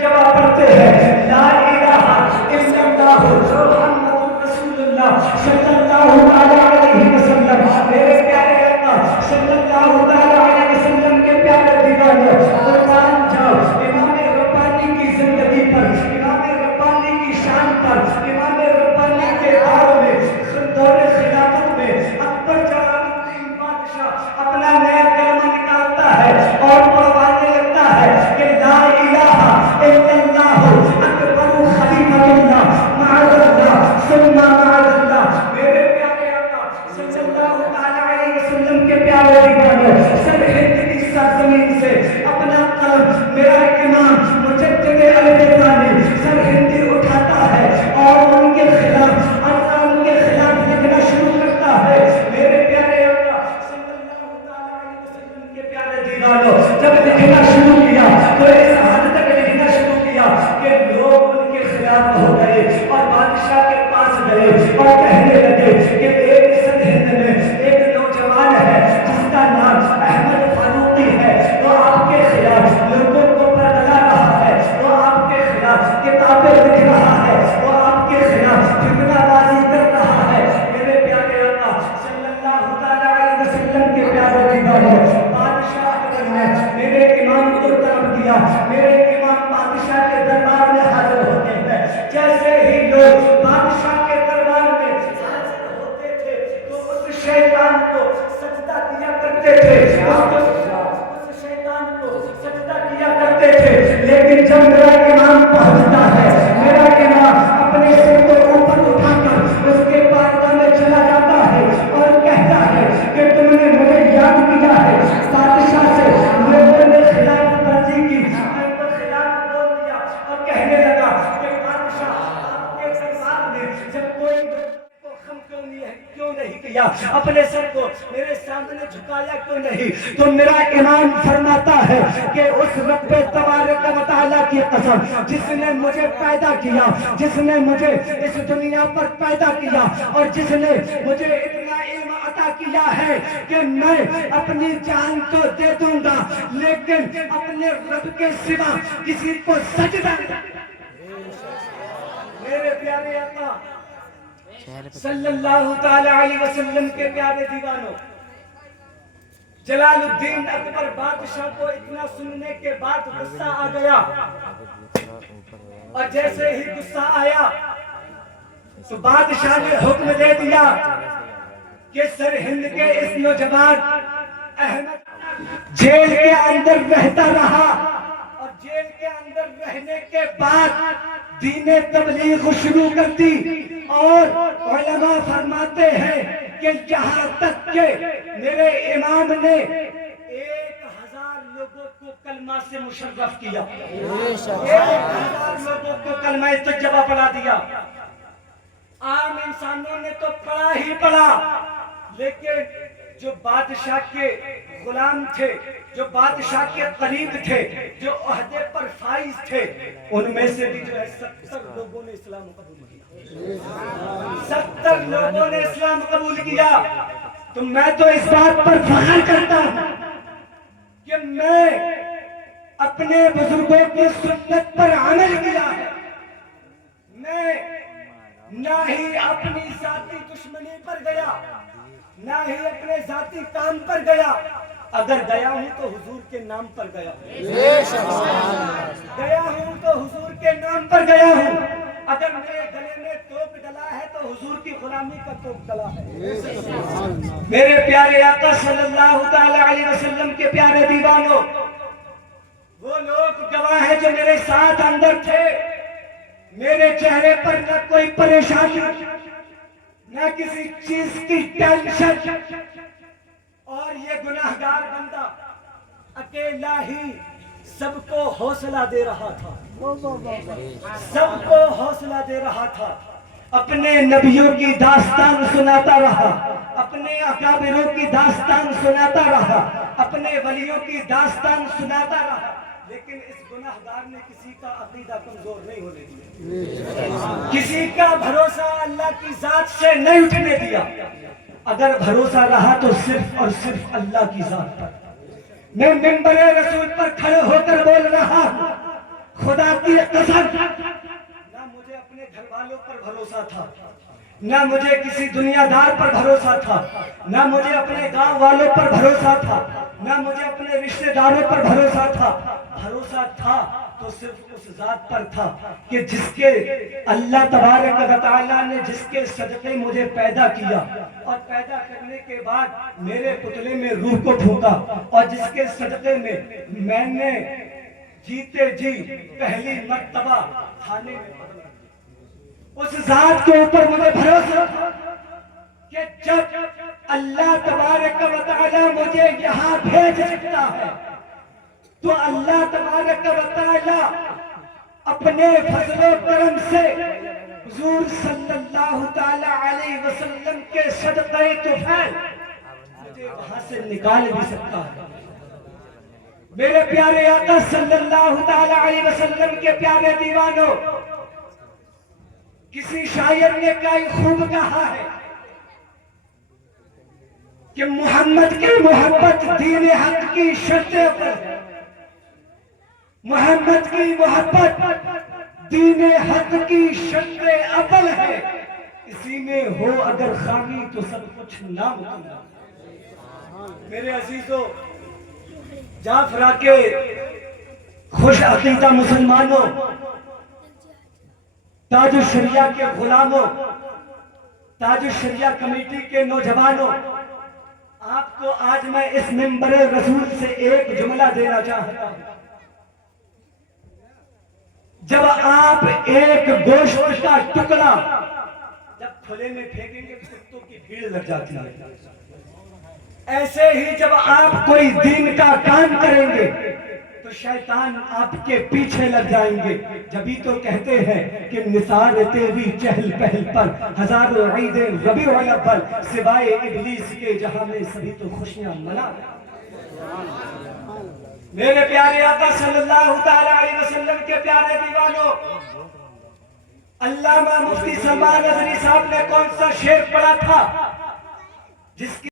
جب آپ پڑھتے ہیں لا الہ الا اللہ محمد رسول اللہ صلی اللہ علیہ وسلم، میرے پیارے آقا صلی اللہ علیہ وسلم کے پیارے دیوانوں، قربان جاؤ امام ربانی کی زندگی پر، امام ربانی کی شان پر، امام ربانی کے دور میں، دور خلافت میں اکبر جلال الدین بادشاہ اپنا نیا کلمہ نکالتا ہے اور پڑھوانے لگتا ہے کہ لا الہ الا اللہ اکبر خلیفۃ اللہ معاذ اللہ ثم معاذ اللہ۔ میرے پیارے آقا صلی اللہ علیہ وسلم کے پیارے دیوانوں، سر ہند کی سرزمین سے اپنا قلم میرا امام مجدد الفانی سر ہندی اٹھاتا ہے اور ان کے خلاف ان کے خلاف لکھنا شروع کرتا ہے۔ میرے پیارے آقا صلی اللہ علیہ وسلم کے پیارے دیوانوں، جب لکھنا شروع کیا تو اس حد تک لکھنا شروع کیا کہ لوگ ان کے خلاف ہو گئے اور بادشاہ کے پاس گئے اور کہنے لگے کہ ایک سر ہند میں ایک نوجوان ہے جس کا نام احمد فاروقی ہے، وہ آپ کے خلاف لوگوں کو پرگلا رہا ہے، وہ آپ کے خلاف کتابیں لکھ رہا ہے، وہ آپ کے خلاف فتنہ بازی کر رہا ہے۔ میرے پیارے آقا صلی اللہ علیہ وسلم کے پیارے دیوانوں، بادشاہ اکبر نے میرے امام کو طلب کیا، میرے امام بادشاہ کے دربار میں حاضر ہوتے ہیں۔ جیسے ہی لوگ بادشاہ کے دربار میں حاضر ہوتے تھے تو اس شیطان کو سجدہ کیا کرتے تھے، اس شیطان کو سجدہ کیا کرتے تھے۔ لیکن جب میرا امام پہنچتا ہے، میرا امام اپنے سر کو اوپر اٹھا کر اس کے بارگاہ میں چلا جاتا ہے اور کہتا ہے کہ تم نے مجھے یاد کیا ہے بادشاہ سے لوگوں نے خلاف ورزی کی، میں تو خلاف بول دیا اور کہنے لگا کہ بادشاہ آپ کے دربار میں جب کوئی کو خم کیوں نہیں کیا، اپنے سر کو میرے سامنے جھکایا کیوں نہیں؟ تو میرا امام فرماتا ہے کہ اس رب تبارک و تعالیٰ کی قسم جس نے مجھے پیدا کیا، جس نے مجھے اس دنیا پر پیدا کیا اور جس نے مجھے اتنا علم عطا کیا ہے کہ میں اپنی جان تو دے دوں گا لیکن اپنے رب کے سوا کسی کو سجدہ نہیں۔ میرے پیارے آقا صلی اللہ تعالی علیہ وسلم کے پیارے دیوانوں، جلال الدین اکبر بادشاہ کو اتنا سننے کے بعد غصہ آ گیا، اور جیسے ہی غصہ آیا تو بادشاہ نے حکم دے دیا کہ سر ہند کے اس نوجوان احمد جیل کے اندر رہتا رہا، اور جیل کے اندر رہنے کے بعد دین تبلیغ شروع کر دی۔ اور علماء فرماتے ہیں کہ یہاں تک کہ میرے امام نے 1000 لوگوں کو کلمہ سے مشرف کیا، 1000 لوگوں کو کلمہ طیبہ پڑھا دیا۔ عام انسانوں نے تو پڑھا ہی پڑھا، لیکن جو بادشاہ کے غلام تھے، جو بادشاہ کے قریب تھے، جو عہدے پر فائز تھے، ان میں سے بھی جو ہے 70 لوگوں نے اسلام قبول کیا، 70 لوگوں نے اسلام قبول کیا۔ تو میں تو اس بات پر فخر کرتا ہوں کہ میں اپنے بزرگوں کی سنت پر عمل کیا ہے، میں نہ ہی اپنی ذاتی دشمنی پر گیا، نہ ہی اپنے ذاتی کام پر گیا، اگر گیا ہوں تو حضور کے نام پر گیا ہوں، گیا ہوں تو حضور کے نام پر گیا ہوں، اگر میرے گلے میں توپ ڈلا ہے تو حضور کی غلامی کا توپ ڈلا ہے۔ میرے پیارے آقا صلی اللہ تعالی علیہ وسلم کے پیارے دیوانوں، وہ لوگ گواہ ہیں جو میرے ساتھ اندر تھے، میرے چہرے پر نہ کوئی پریشانی، نہ کسی چیز کی ٹینشن، اور یہ گناہگار بندہ اکیلا ہی سب کو حوصلہ دے رہا تھا، سب کو حوصلہ دے رہا تھا، اپنے نبیوں کی داستان سناتا رہا، اپنے اکابروں کی داستان سناتا رہا، اپنے ولیوں کی داستان سناتا رہا، لیکن اس گناہگار نے کسی کا عقیدہ کمزور نہیں ہونے دیا، کسی کا بھروسہ اللہ کی ذات سے نہیں اٹھنے دیا۔ اگر بھروسہ رہا تو صرف اور صرف اللہ کی ذات پر۔ میں منبر رسول پر کھڑے ہو کر بول رہا ہوں، خدا کی قسم نہ مجھے اپنے گھر والوں پر بھروسہ تھا، نہ مجھے کسی دنیا دار پر بھروسہ تھا، نہ مجھے اپنے گاؤں والوں پر بھروسہ تھا، نہ مجھے اپنے رشتہ داروں پر بھروسہ تھا۔ بھروسہ تھا تو صرف اس ذات پر تھا کہ جس کے اللہ تبارک و تعالیٰ نے جس کے صدقے مجھے پیدا کیا، اور پیدا کرنے کے بعد میرے پتلے میں روح کو پھونکا، اور جس کے صدقے میں نے جیتے جی پہلی مرتبہ کھانے میں بدلا۔ اس ذات کے اوپر مجھے بھروسہ تھا کہ جب اللہ تبارک و تعالیٰ مجھے یہاں بھیج سکتا ہے تو اللہ تبارک و تعالیٰ اپنے فضل و کرم سے حضور صلی اللہ تعالیٰ علیہ وسلم کے صدقے طفیل مجھے وہاں سے نکال بھی سکتا ہے۔ میرے پیارے آقا صلی اللہ تعالیٰ علیہ وسلم کے پیارے دیوانوں، کسی شاعر نے کئی خوب کہا ہے کہ محمد کی محبت دین حق کی شرط پر، محمد کی محبت دین حق کی شرط اول ہے، اسی میں ہو اگر خامی تو سب کچھ ناممکن۔ میرے عزیزوں، جعفرہ کے خوش عقیدہ مسلمانوں، تاج الشریعہ کے غلاموں، تاج الشریعہ کمیٹی کے نوجوانوں، آپ کو آج میں اس منبر رسول سے ایک جملہ دینا چاہتا ہوں۔ جب آپ ایک گوشت کا ٹکڑا جب کھلے میں پھینکیں گے کتوں کی بھیڑ لگ جاتی ہے، ایسے ہی جب آپ کوئی دین کا کام کریں گے تو شیطان آپ کے پیچھے لگ جائیں گے۔ جبھی تو کہتے ہیں کہ نثار تیری چہل پہل پر ہزاروں عیدیں ربیع الاول، سوائے ابلیس کے جہاں میں سبھی تو خوشیاں منا۔ میرے پیارے آقا صلی اللہ تعالیٰ علیہ وسلم کے پیارے دیوانوں، علامہ مفتی سلمان نظری صاحب نے کون سا شعر پڑھا تھا جس کی